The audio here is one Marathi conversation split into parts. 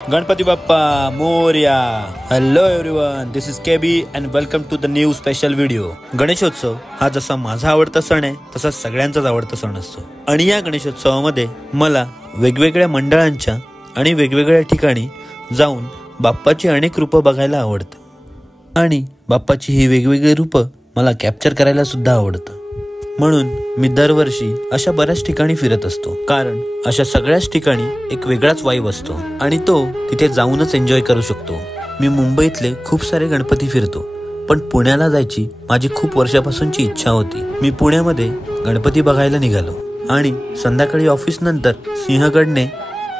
Ganpati Bappa Morya. Hello everyone, this is KB and welcome to the new special video. Ganeshotsav हा जसा माझा आवडता सण आहे तसा सगळ्यांचाच आवडता सण असतो. आणि या गणेशोत्सवामध्ये मला वेगवेगळ्या मंडळांच्या आणि वेगवेगळ्या ठिकाणी जाऊन बाप्पाची अनेक रूपं बघायला आवडतं. आणि बाप्पाची ही वेगवेगळी रूपं मला कॅप्चर करायला सुद्धा आवडतं. म्हणून मी दरवर्षी अशा बऱ्याच ठिकाणी फिरत असतो, कारण अशा सगळ्याच ठिकाणी एक वेगळाच वाईब असतो आणि तो तिथे जाऊनच एन्जॉय करू शकतो. मी मुंबईतले खूप सारे गणपती फिरतो, पण पुण्याला जायची माझी खूप वर्षापासूनची इच्छा होती. मी पुण्यामध्ये गणपती बघायला निघालो आणि संध्याकाळी ऑफिस नंतर सिंहगडने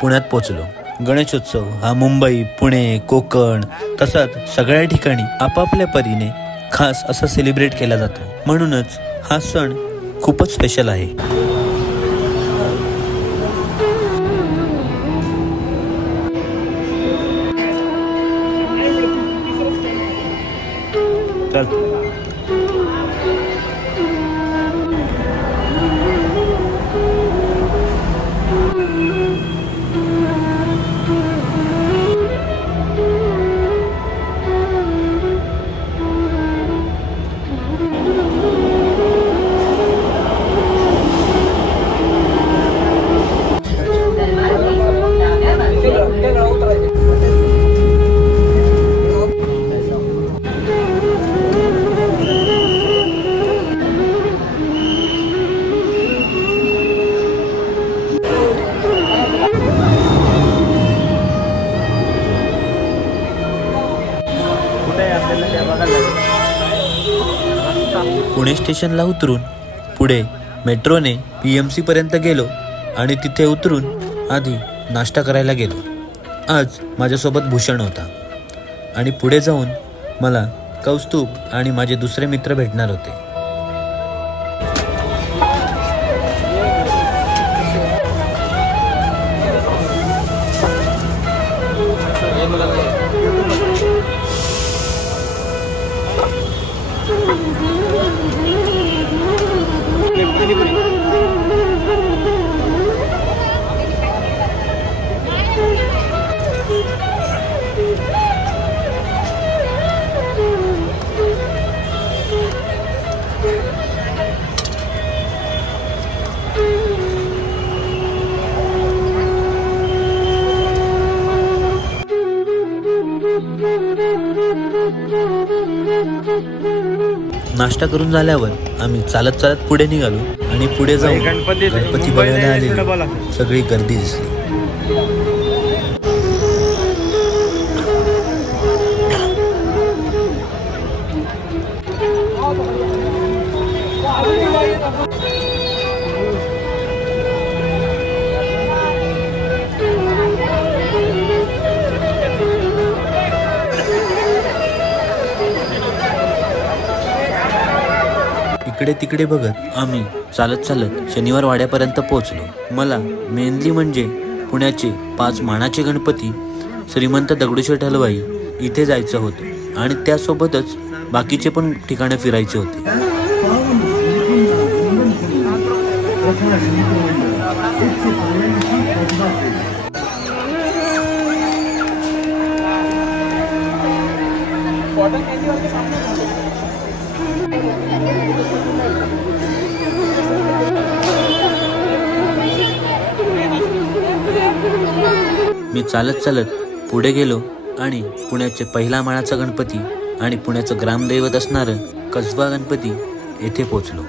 पुण्यात पोहोचलो. गणेशोत्सव हा मुंबई, पुणे, कोकण तसाच सगळ्या ठिकाणी आपापल्या परीने खास असा सेलिब्रेट केला जातो. म्हणूनच हा सण खूपच स्पेशल आहे. पुणे स्टेशनला उतरून पुढे मेट्रोने PMC पर्यंत गेलो आणि तिथे उतरून आधी नाश्ता करायला गेलो. आज माझ्यासोबत भूषण होता आणि पुढे जाऊन मला कौस्तुभ आणि माझे दुसरे मित्र भेटणार होते. नाश्ता करून झाल्यावर आम्ही चालत चालत पुढे निघालो आणि पुढे जाऊन गणपती बघायला आलेली सगळी गर्दी दिसली. इकडे तिकडे बघत आम्ही चालत चालत शनिवार वाड्यापर्यंत पोहोचलो. मला मेनली म्हणजे पुण्याचे 5 मानाचे गणपती श्रीमंत दगडूशेठ हलवाई इथे जायचं होतं आणि त्यासोबतच बाकीचे पण ठिकाणं फिरायचे होते. मी चालत चालत पुढे गेलो आणि पुण्याचे पहिला मानाचा गणपती आणि पुण्याचं ग्रामदैवत असणारं कसबा गणपती येथे पोचलो.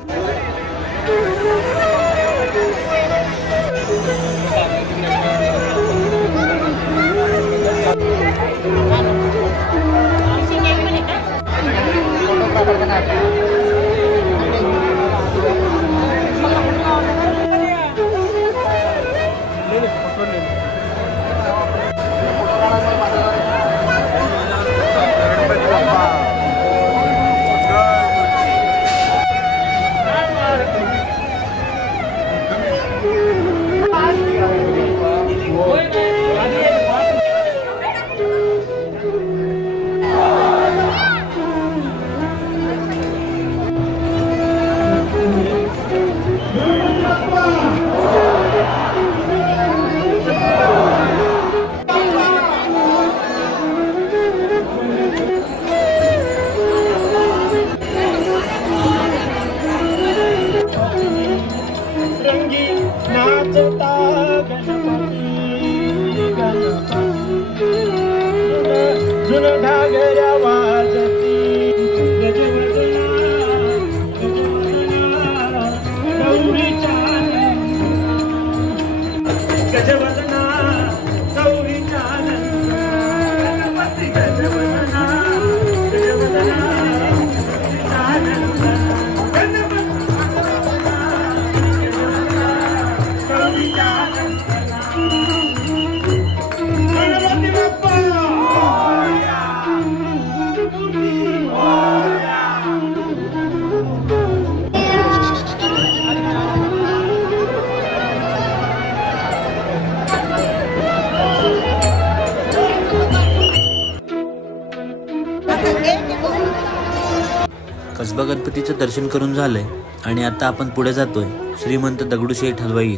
अजून घागऱ्या वाजती गजवदना गौरीचा नंद गणपती गजवदना गजवदना गौरीचा नंद गणपती बाप्पा कसबा गणपतीचं दर्शन करून झालंय आणि आता आपण पुढे जातोय श्रीमंत दगडूशेठ हलवाई.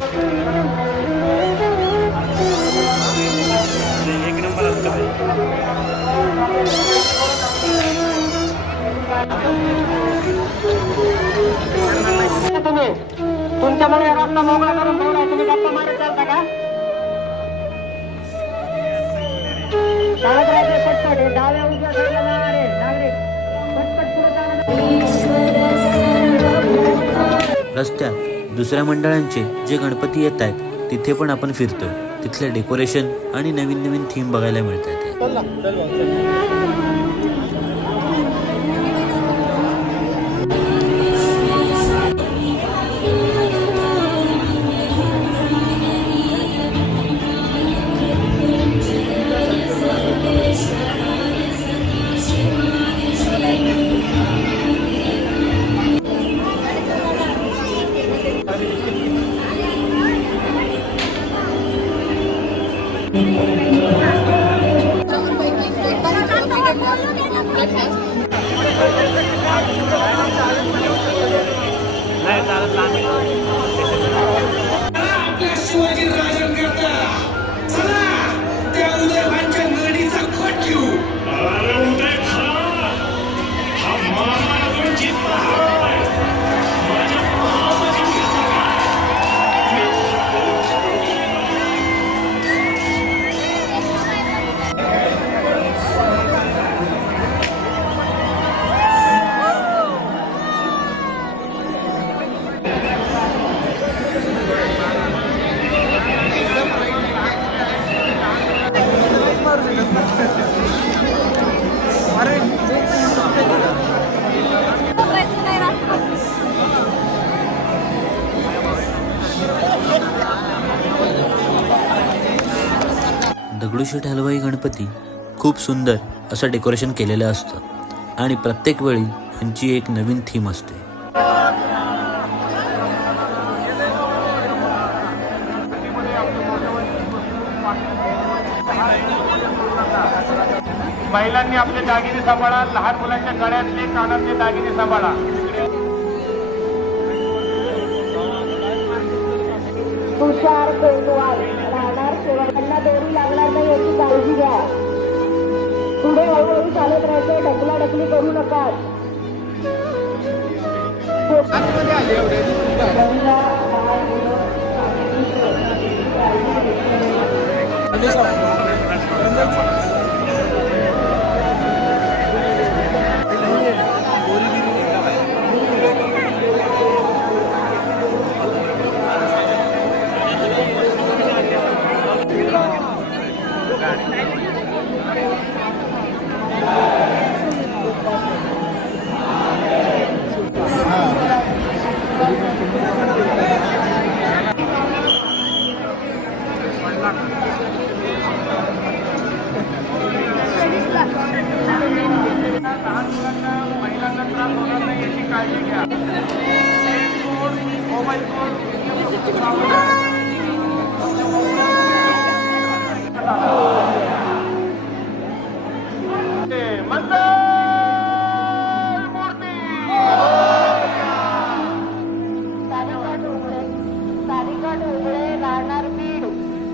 तुमच्यामुळे रस्ता मोकळा करून ठेवलाय, तुम्ही गप्पा मारत चालता का? डाव्या उजव्या साईडला जाणारे नागरिक पटपट पुढे जाणार. रस्त्यात दुसऱ्या मंडळांचे जे गणपती येत आहेत तिथे पण आपण फिरतोय. तिथले डेकोरेशन आणि नवीन नवीन थीम बघायला मिळत आहेत. दगडूशेठ हलवाई गणपती खूप सुंदर असं डेकोरेशन केलेलं असतं आणि प्रत्येक वेळी यांची एक नवीन थीम असते. महिलांनी आपले दागिने सांभाळा, लहान मुलांच्या गळ्यातले कानातले दागिने सांभाळा. तुषार कोतवाल राहणार शेवटला दोरी लागणार नाही याची काळजी घ्या. पुढे हळूहळू चालत राहायचं, ढकलाढकली करू नका. महिलांना त्रास होणार नाही याची काळजी घ्या. मोबाईल फोन राहणार बीड.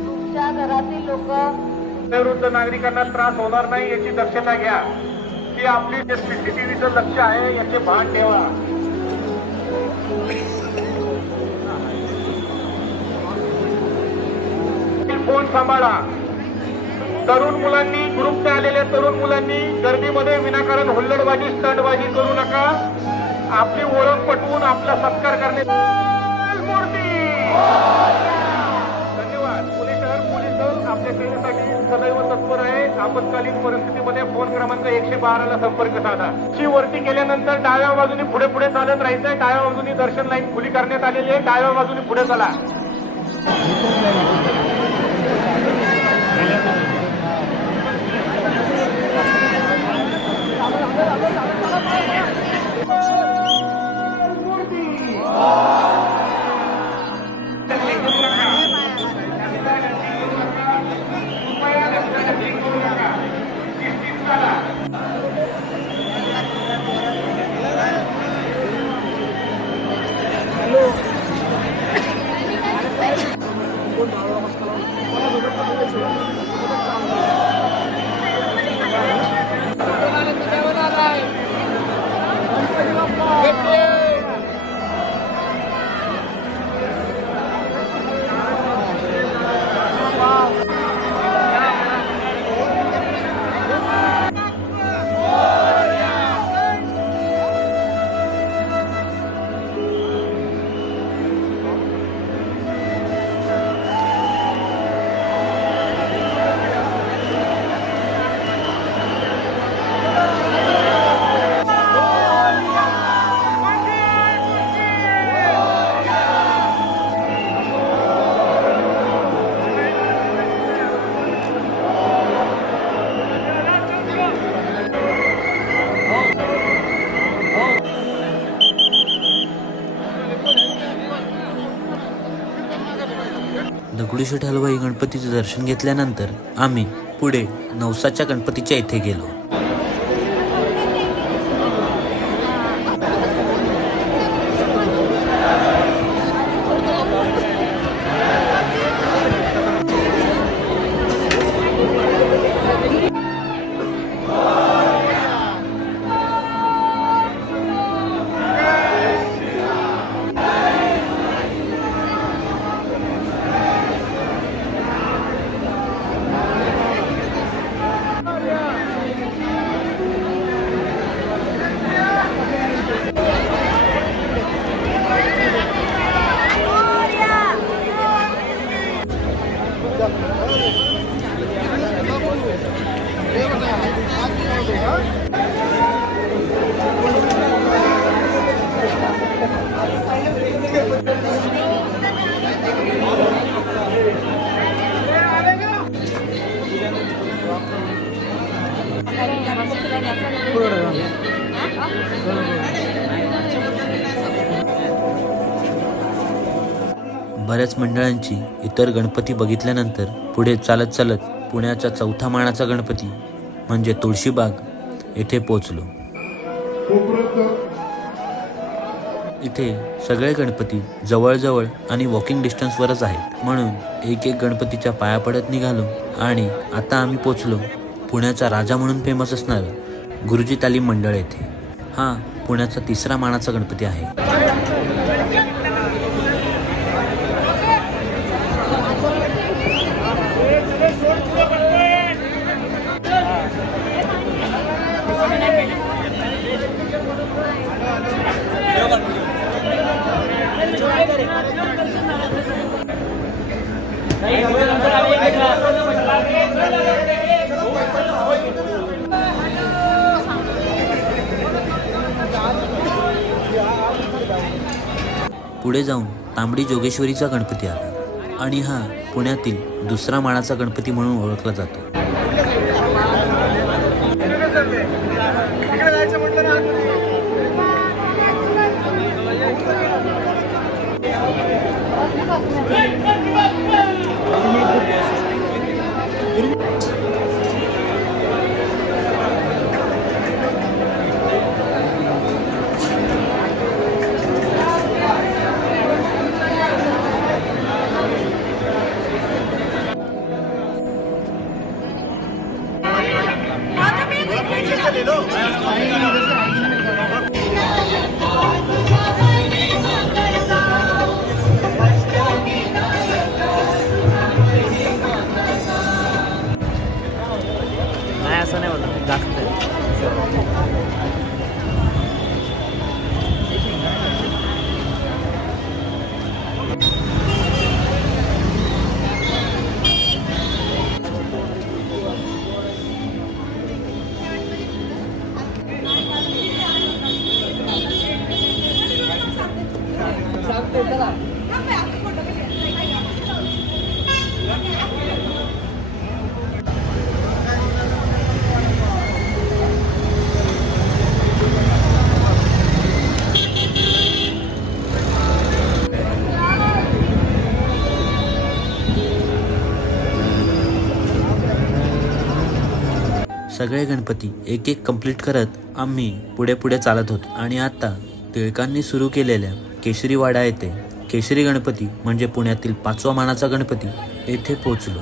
तुमच्या घरातील लोक वृद्ध नागरिकांना त्रास होणार नाही याची दक्षता घ्या. की आपली जे सीसीटीव्हीचं लक्ष आहे याचे भान ठेवा. फोन सांभाळा. तरुण मुलांनी, ग्रुपने आलेल्या तरुण मुलांनी गर्दीमध्ये विनाकारण हुल्लडबाजी, स्टंटबाजी करू नका. आपली ओळख पटवून आपला सत्कार करणे. धन्यवाद. पोलीस दल आपल्या सेवेसाठी सदैव तत्पर आहे. आपत्कालीन परिस्थितीमध्ये फोन क्रमांक 112 ला संपर्क साधा. ची वरती केल्यानंतर डाव्या बाजूने पुढे पुढे चालत राहायचंय. डाव्या बाजूने दर्शन लाईन खुली करण्यात आलेली आहे. डाव्या बाजूने पुढे चला. दगडूशेठ हलवाई गणपतीचे दर्शन घेतल्यानंतर आम्ही पुढे नवसाच्या गणपतीच्या इथे गेलो. बऱ्याच मंडळांची इतर गणपती बघितल्यानंतर पुढे चालत चालत पुण्याचा चौथा मानाचा गणपती म्हणजे तुळशीबाग येथे पोहोचलो. इथे सगळे गणपती जवळजवळ आणि वॉकिंग डिस्टन्सवरच आहेत, म्हणून एक एक गणपतीच्या पाया पडत निघालो आणि आता आम्ही पोहोचलो पुण्याचा राजा म्हणून फेमस असणारं गुरुजी तालीम मंडळ येथे. हा पुण्याचा तिसरा मानाचा गणपती आहे. पुढे जाऊन तांबडी जोगेश्वरीचा गणपती आला आणि हा पुण्यातील दुसरा मानाचा गणपती म्हणून ओळखला जातो. असं नाही बोलत, जास्त आहे. सगळे गणपती एक एक कंप्लीट करत आम्ही पुढे पुढे चालत होतो आणि आता टिळकांनी सुरू केलेल्या केशरी वाडा येथे केशरी गणपती म्हणजे पुण्यातील 5वा मानाचा गणपती येथे पोहोचलो.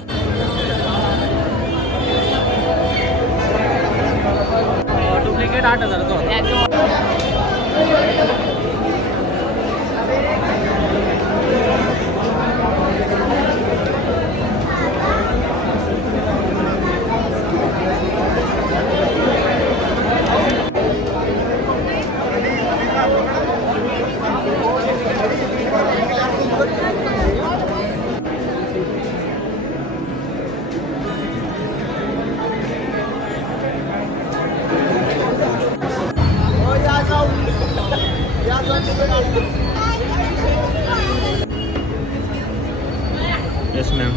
डुप्लिकेट 8,000. Yes ma'am.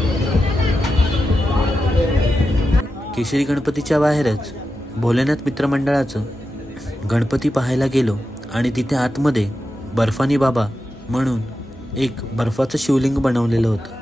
केशरी गणपतीच्या बाहेरच भोलेनाथ मित्रमंडळाचं गणपती पाहायला गेलो आणि तिथे आतमध्ये बर्फानी बाबा म्हणून एक बर्फाचं शिवलिंग बनवलेलं होतं.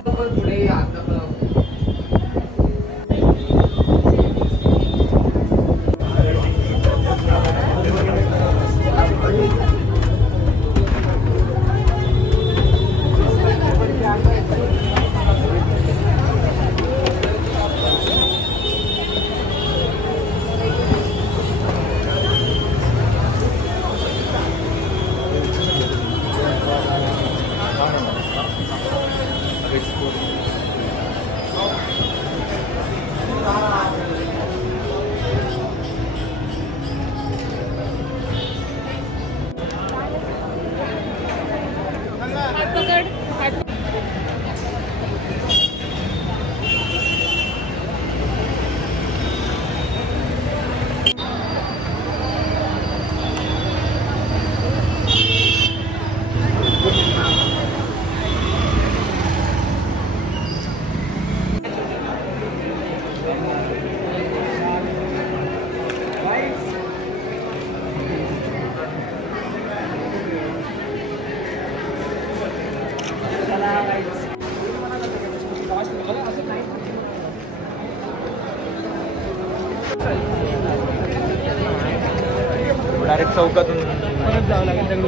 डायरेक्ट चौकातून परत जावं लागेल.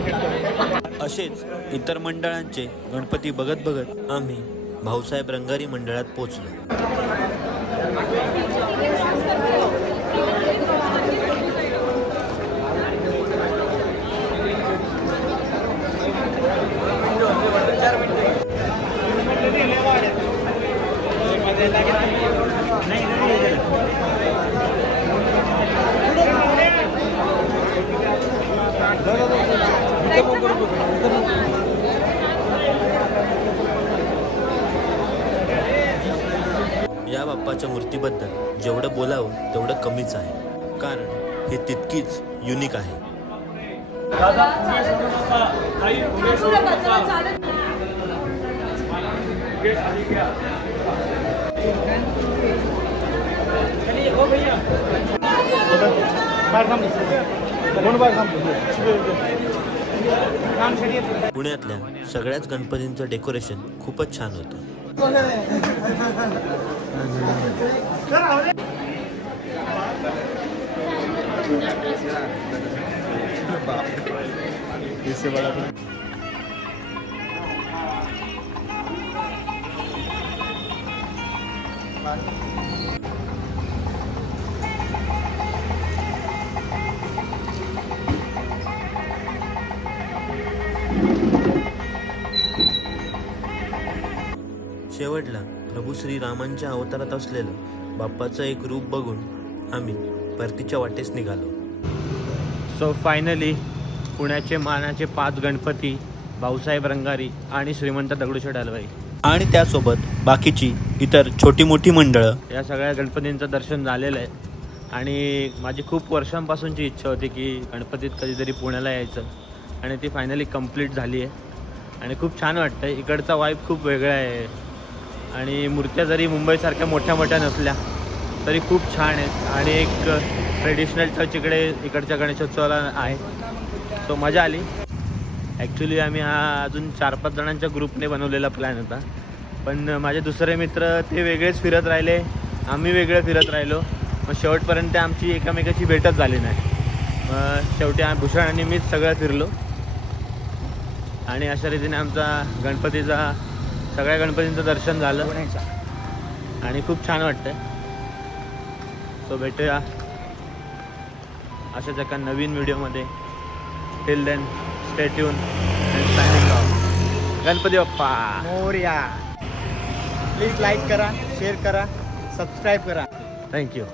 असेच इतर मंडळांचे गणपती बघत बघत आम्ही भाऊसाहेब रंगारी मंडळात पोहोचलो. या बाप्पाच्या मूर्तीबद्दल जेवढं बोलावं तेवढं कमीच आहे, कारण हे तितकीच युनिक आहे. पुण्यातल्या सगळ्याच गणपतींचं डेकोरेशन खूपच छान होतं. शेवटला प्रभू श्रीरामांच्या अवतारात असलेलं बाप्पाचं एक रूप बघून आम्ही परतीच्या वाटेस निघालो. सो फायनली पुण्याचे मानाचे 5 गणपती, भाऊसाहेब रंगारी आणि श्रीमंत दगडूशेठ हलवाई आणि त्यासोबत बाकीची इतर छोटी मोठी मंडळं, या सगळ्या गणपतींचं दर्शन झालेलं आहे. आणि माझी खूप वर्षांपासूनची इच्छा होती की गणपतीत कधीतरी पुण्याला यायचं, आणि ती फायनली कंप्लीट झाली आहे. आणि खूप छान वाटतं. इकडचा वाईब खूप वेगळा आहे, आणि मूर्त्या जरी मुंबईसारख्या मोठ्या मोठ्या नसल्या तरी खूप छान आहेत. आणि एक ट्रेडिशनल टच इकडच्या गणेशोत्सवाला आहे. सो मजा आली. ॲक्च्युली आम्ही हा अजून 4-5 जणांच्या ग्रुपने बनवलेला प्लॅन होता, पण माझे दुसरे मित्र ते वेगळेच फिरत राहिले, आम्ही वेगळे फिरत राहिलो. मग शेवटपर्यंत आमची एकामेकाची भेटच झाली नाही. मग शेवटी भूषण आणि मीच सगळं फिरलो, आणि अशा रीतीने आमचा सगळ्या गणपतींचं दर्शन झालं आणि खूप छान वाटतंय. सो भेटूया अशाच एका नवीन व्हिडिओमध्ये. Till then stay tune and signing off. Ganpati Bappa Morya. Please like करा, शेअर करा, सबस्क्राईब करा. थँक्यू.